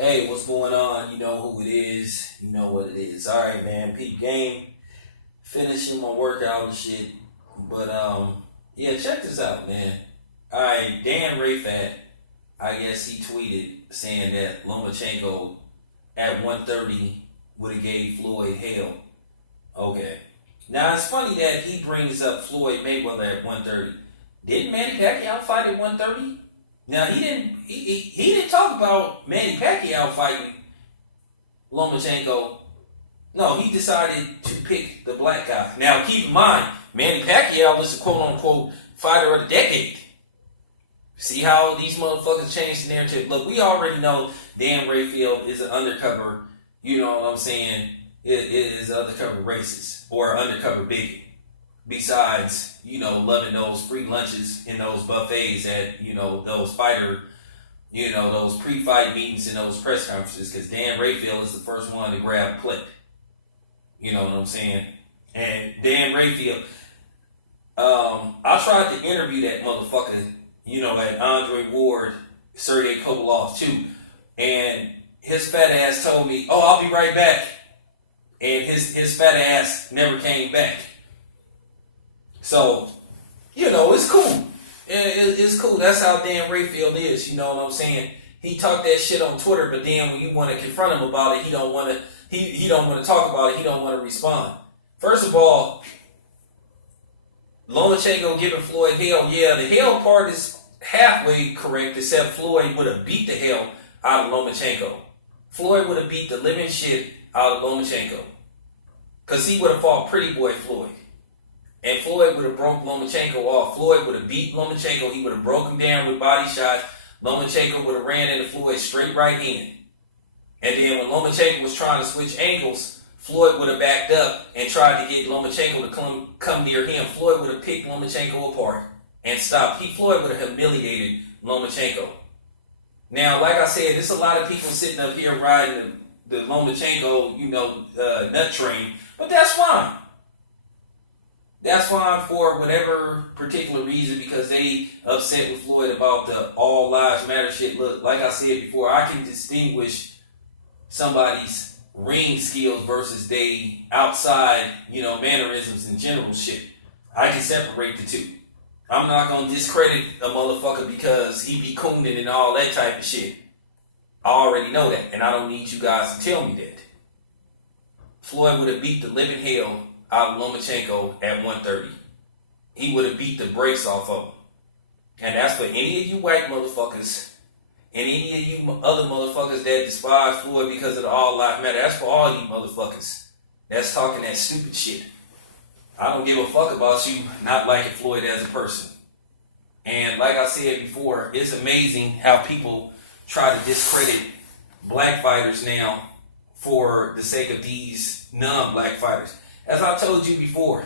Hey, what's going on? You know who it is. You know what it is. All right, man. Peak game. Finishing my workout and shit. But yeah. Check this out, man. All right, Dan Rayfat. I guess he tweeted saying that Lomachenko at 130 would have gave Floyd hell. Okay. Now it's funny that he brings up Floyd Mayweather at 130. Didn't Manny Pacquiao fight at 130? Now he didn't. He didn't talk about Manny Pacquiao fighting Lomachenko. No, he decided to pick the black guy. Now keep in mind, Manny Pacquiao was the quote unquote fighter of the decade. See how these motherfuckers changed the narrative. Look, we already know Dan Rayfield is an undercover. You know what I'm saying? It is undercover racist or undercover bigot. Besides, loving those free lunches in those buffets at, those fighter, those pre-fight meetings and those press conferences, because Dan Rayfield is the first one to grab a plate. You know what I'm saying? And Dan Rayfield, I tried to interview that motherfucker, at Andre Ward, Sergey Kovalev too. And his fat ass told me, oh, I'll be right back. And his fat ass never came back. So, it's cool. It's cool. That's how Dan Rayfield is. You know what I'm saying? He talked that shit on Twitter, but then when you want to confront him about it, he don't want to. He don't want to talk about it. He don't want to respond. First of all, Lomachenko giving Floyd hell. Yeah, the hell part is halfway correct, except Floyd would have beat the hell out of Lomachenko. Floyd would have beat the living shit out of Lomachenko, because he would have fought Pretty Boy Floyd. And Floyd would have broke Lomachenko off. Floyd would have beat Lomachenko. He would have broke him down with body shots. Lomachenko would have ran into Floyd's straight right hand. And then when Lomachenko was trying to switch angles, Floyd would have backed up and tried to get Lomachenko to come near him. Floyd would have picked Lomachenko apart and stopped. Floyd would have humiliated Lomachenko. Now, like I said, there's a lot of people sitting up here riding the Lomachenko, nut train. But that's fine. That's fine for whatever particular reason, because they upset with Floyd about the all lives matter shit. Look, like I said before, I can distinguish somebody's ring skills versus they outside, mannerisms and general shit. I can separate the two. I'm not going to discredit a motherfucker because he be cooning and all that type of shit. I already know that, and I don't need you guys to tell me that. Floyd would have beat the living hell out of Lomachenko at 130. He would have beat the brakes off of him. And that's for any of you white motherfuckers and any of you other motherfuckers that despise Floyd because of the all life matter. That's for all you motherfuckers that's talking that stupid shit. I don't give a fuck about you not liking Floyd as a person. And like I said before, it's amazing how people try to discredit black fighters now for the sake of these non-black fighters. As I told you before,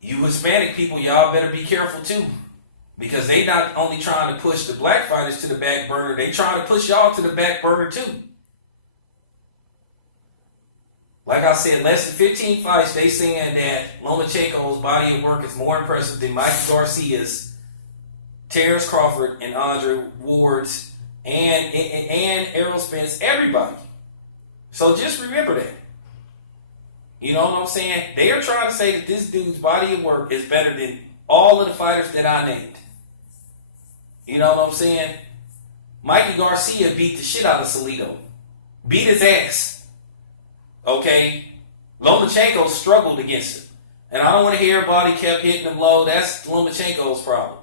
you Hispanic people, y'all better be careful too. Because they not only trying to push the black fighters to the back burner, they trying to push y'all to the back burner too. Like I said, less than 15 fights, they saying that Lomachenko's body of work is more impressive than Mike Garcia's, Terrence Crawford, and Andre Ward's, and Errol Spence, everybody. So just remember that. You know what I'm saying? They are trying to say that this dude's body of work is better than all of the fighters that I named. You know what I'm saying? Mikey Garcia beat the shit out of Salido. Beat his ass. Okay? Lomachenko struggled against him. And I don't want to hear everybody kept hitting him low. That's Lomachenko's problem.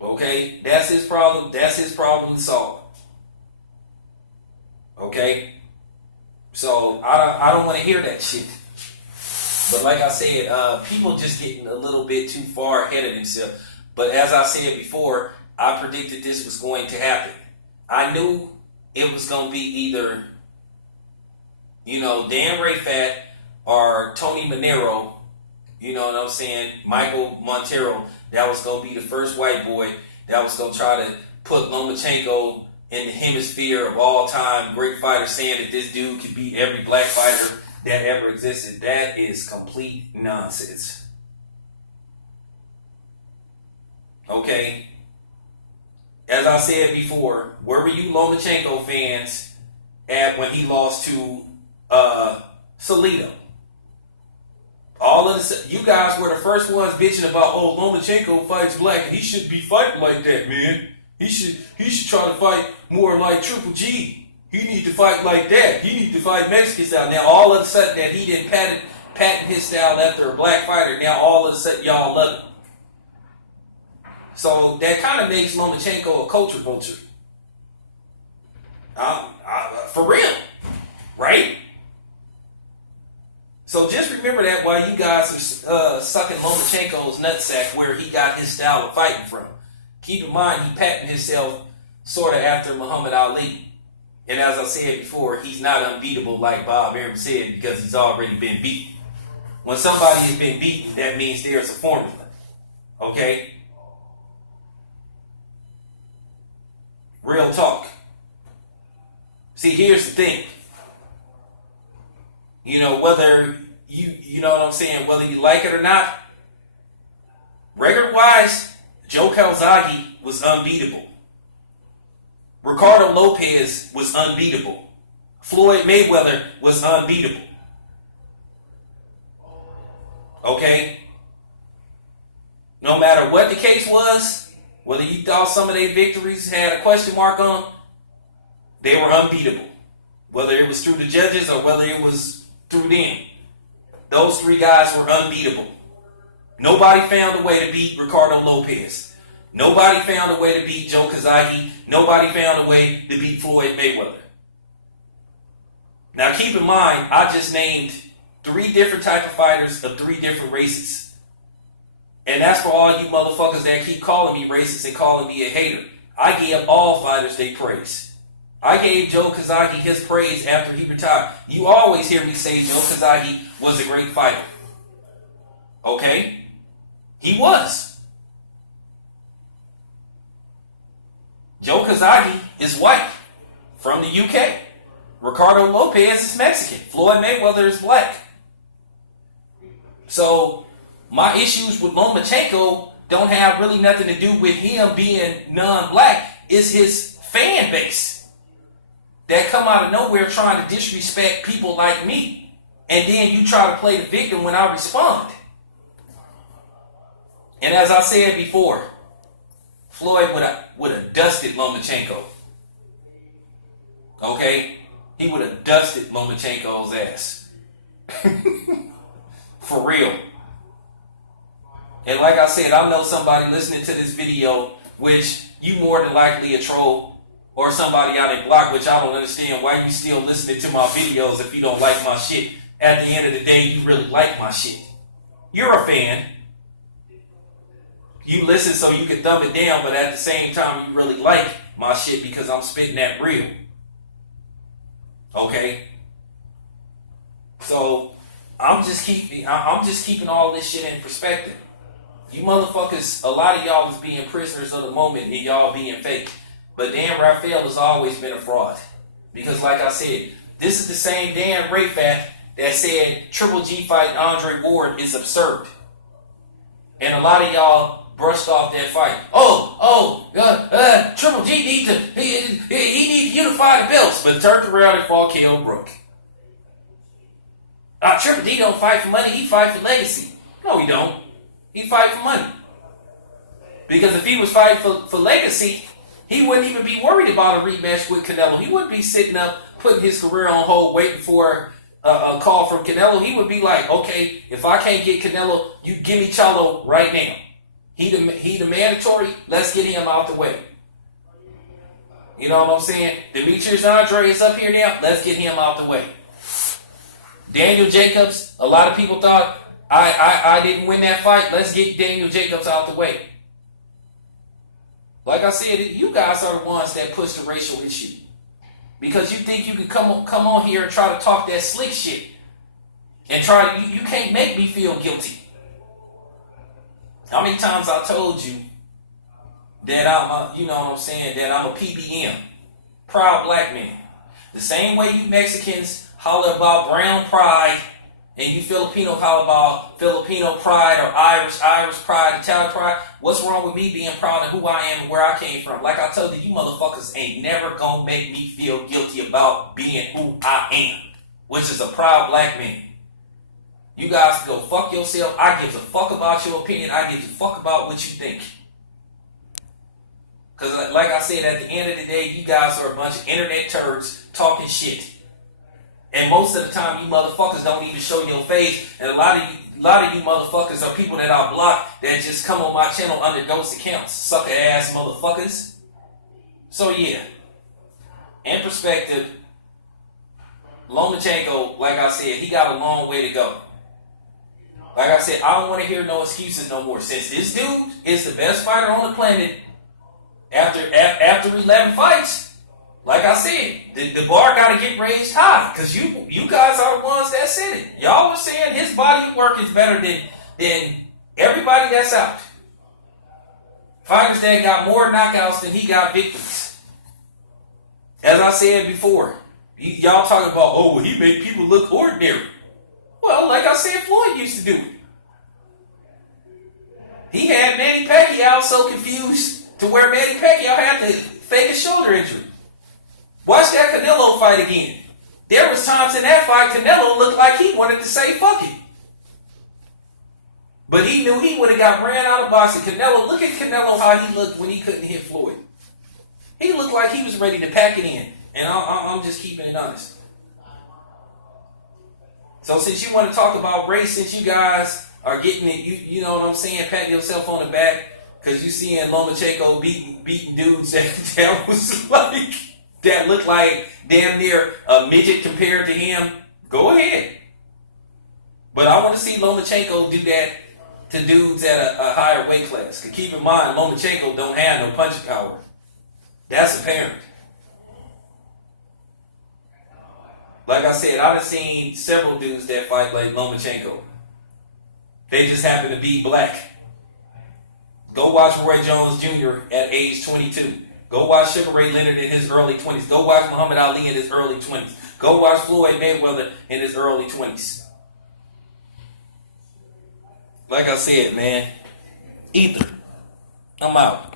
Okay? That's his problem. That's his problem to solve. Okay? So I don't want to hear that shit. But like I said, people just getting a little bit too far ahead of themselves. But as I said before, I predicted this was going to happen. I knew it was going to be either, Dan Rayfat or Tony Manero, you know what I'm saying, Michael Montero. That was going to be the first white boy that was going to try to put Lomachenko in the hemisphere of all-time great fighters, saying that this dude could beat every black fighter that ever existed. That is complete nonsense. Okay? as I said before, where were you Lomachenko fans at when he lost to Salido? All of this, you guys were the first ones bitching about, oh, Lomachenko fights black, and he shouldn't be fighting like that, man. He should try to fight more like Triple G. He need to fight like that. He need to fight Mexican style. Now, all of a sudden that he didn't patent his style after a black fighter, now all of a sudden y'all love it. So that kind of makes Lomachenko a culture vulture. For real, right? So just remember that while you guys are sucking Lomachenko's nutsack where he got his style of fighting from. Keep in mind, he patented himself sort of after Muhammad Ali. And as I said before, he's not unbeatable like Bob Arum said because he's already been beaten. When somebody has been beaten, that means there's a formula. Okay? Real talk. See, here's the thing. You know, whether you know what I'm saying, whether you like it or not, record-wise, Joe Calzaghe was unbeatable. Ricardo Lopez was unbeatable. Floyd Mayweather was unbeatable. Okay? No matter what the case was, whether you thought some of their victories had a question mark on them, they were unbeatable. Whether it was through the judges or whether it was through them. Those three guys were unbeatable. Nobody found a way to beat Ricardo Lopez. Nobody found a way to beat Joe Calzaghe. Nobody found a way to beat Floyd Mayweather. Now keep in mind, I just named 3 different type of fighters of 3 different races. And that's for all you motherfuckers that keep calling me racist and calling me a hater. I give all fighters their praise. I gave Joe Calzaghe his praise after he retired. You always hear me say Joe Calzaghe was a great fighter. Okay? He was. Joe Calzaghe is white from the UK. Ricardo Lopez is Mexican. Floyd Mayweather is black. So my issues with Lomachenko don't have really nothing to do with him being non-black. It's his fan base that come out of nowhere trying to disrespect people like me. And then you try to play the victim when I respond. And as I said before, Floyd would have dusted Lomachenko. Okay? He would have dusted Lomachenko's ass. For real. And like I said, I know somebody listening to this video, which you more than likely a troll or somebody out in block, which I don't understand why you still listening to my videos if you don't like my shit. At the end of the day, you really like my shit. You're a fan. You listen so you can thumb it down, but at the same time, you really like my shit because I'm spitting that real. Okay? So, I'm just keeping all this shit in perspective. You motherfuckers, a lot of y'all is being prisoners of the moment and y'all being fake. But Dan Rafael has always been a fraud. Because like I said, this is the same Dan Rafat that said Triple G fighting Andre Ward is absurd. And a lot of y'all brushed off that fight. Triple G needs to he needs to unify the belts, but turned around and fought Kell Brook. Triple D don't fight for money, he fight for legacy. No, he don't. He fight for money. Because if he was fighting for legacy, he wouldn't even be worried about a rematch with Canelo. He wouldn't be sitting up, putting his career on hold, waiting for a call from Canelo. He would be like, okay, if I can't get Canelo, you give me Charlo right now. He the mandatory. Let's get him out the way. You know what I'm saying? Demetrius Andre is up here now. Let's get him out the way. Daniel Jacobs. A lot of people thought I didn't win that fight. Let's get Daniel Jacobs out the way. Like I said, you guys are the ones that push the racial issue because you think you can come on here and try to talk that slick shit and you can't make me feel guilty. How many times I told you that that I'm a PBM, proud black man. The same way you Mexicans holler about brown pride and you Filipino holler about Filipino pride or Irish pride, Italian pride. What's wrong with me being proud of who I am and where I came from? Like I told you motherfuckers ain't never gonna make me feel guilty about being who I am, which is a proud black man. You guys go fuck yourself. I give a fuck about your opinion. I give a fuck about what you think. Because like I said, at the end of the day, you guys are a bunch of internet turds talking shit. And most of the time, you motherfuckers don't even show your face. And a lot of you motherfuckers are people that I block that just come on my channel under those accounts. Sucker ass motherfuckers. So yeah. In perspective, Lomachenko, like I said, he got a long way to go. Like I said, I don't want to hear no excuses no more. Since this dude is the best fighter on the planet, after 11 fights, like I said, the bar got to get raised high. Because you guys are the ones that said it. Y'all were saying his body work is better than everybody that's out. Fighters that got more knockouts than he got victories. As I said before, y'all talking about, oh, well, he made people look ordinary. Well, like I said, Floyd used to do it. He had Manny Pacquiao so confused to where Manny Pacquiao had to fake a shoulder injury. Watch that Canelo fight again. There was times in that fight Canelo looked like he wanted to say fuck it. But he knew he would have got ran out of boxing. Canelo, look at Canelo how he looked when he couldn't hit Floyd. He looked like he was ready to pack it in. And I'm just keeping it honest. So since you want to talk about race, since you guys are getting it, you know what I'm saying, pat yourself on the back because you seeing Lomachenko beating dudes that was like, that looked like damn near a midget compared to him. Go ahead. But I want to see Lomachenko do that to dudes at a higher weight class. Because keep in mind, Lomachenko don't have no punching power. That's apparent. Like I said, I've seen several dudes that fight like Lomachenko. They just happen to be black. Go watch Roy Jones Jr. at age 22. Go watch Sugar Ray Leonard in his early 20s. Go watch Muhammad Ali in his early 20s. Go watch Floyd Mayweather in his early 20s. Like I said, man, Ether, I'm out.